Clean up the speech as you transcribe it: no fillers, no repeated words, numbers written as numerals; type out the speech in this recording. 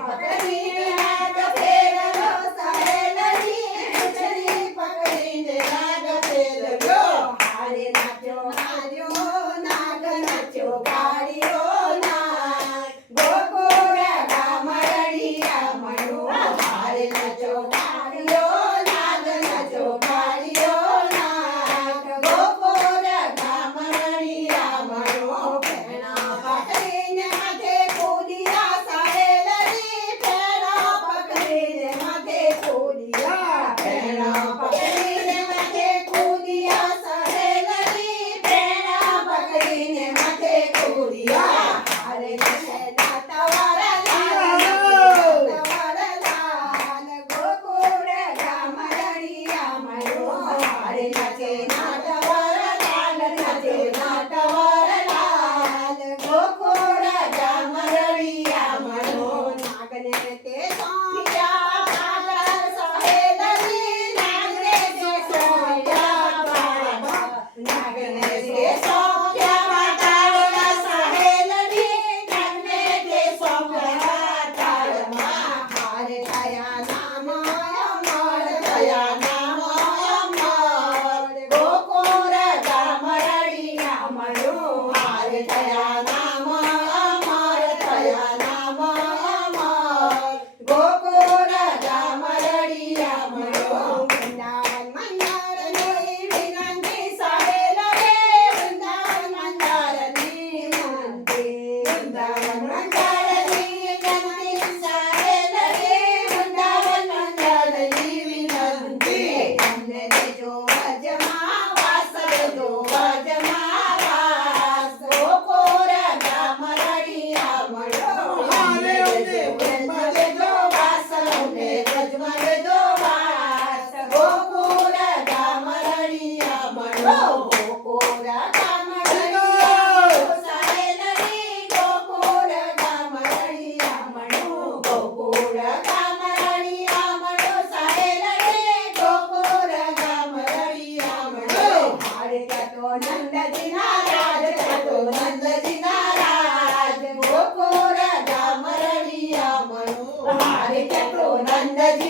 પકડીને આગ ફેરવ્યો સહેલડી પૂંછડી પકડીને આગ ફેરવ્યો હારે નાચ્યો માર્યો નાગ નાચ્યો ગાળ્યો નાગ ગોકુળ ગામ રળિયા મળ્યું હારે નાચ્યો ગાળ્યો નાગ નાચ્યો ગાળ્યો નાગ ગોકુળ ગામ રળિયા મળ્યું ફેણા પકડીને માથે કૂદ્યા સહેલડી ફેણા પકડીને માથે કૂદ્યા ફેણા પકડીને માથે કૂદ્યા સહેલડી ફેણા પકડીને માથે કૂદ્યા હારે નાચેલા તવારલાલ ગોકુળ ગામ રળિયા મળ્યું હારે નાચેલા તવારલાલ નાચેલા તવારલાલ ગોકુળ ગામ રળિયા મળ્યું નાગને તે સોંપ્યા પાટણ સહેલડી નાગને તે સોંપ્યા પાટણ નાગને તે સોંપ્યા પાટણ સહેલડી નાગને તે સોંપ્યા પાટણમાં હારે થયા નામ અમર થયા નામ અમર ગોકુળ ગામ રળિયા મળ્યું હારે થયા નામ અમર થયા નામ અમર ગોકુળ ગામ રળિયા મળ્યું વૃંદાવન મંદિરની વિનંતી સહેલડે વૃંદાવન મંદિરની વિનંતી વૃંદાવન મંદિરની વિનંતી સહેલડે વૃંદાવન મંદિરની વિનંતી અમને દેજો વજમાં વાસ દેજો વજમાં વાસ ગોકુળ ગામ રળિયા મળ્યો અમને દેજો વાસ અમને વજમાં દેજો વાસ ગોકુળ ગામ રળિયા મળ્યો ગોકુળ ગામ રળિયા સહેલડી ગોકુળ ગામ રળિયા મળ્યું ગોકુળ ગામ રળિયા મળ્યો સહેલડી ગોકુળ ગામ રળિયા મળ્યો હારે થતો નંદજીના રાજ થતો નંદજીના રાજ ગોકુળ ગામ રળિયા મળ્યું હારે થતો નંદજી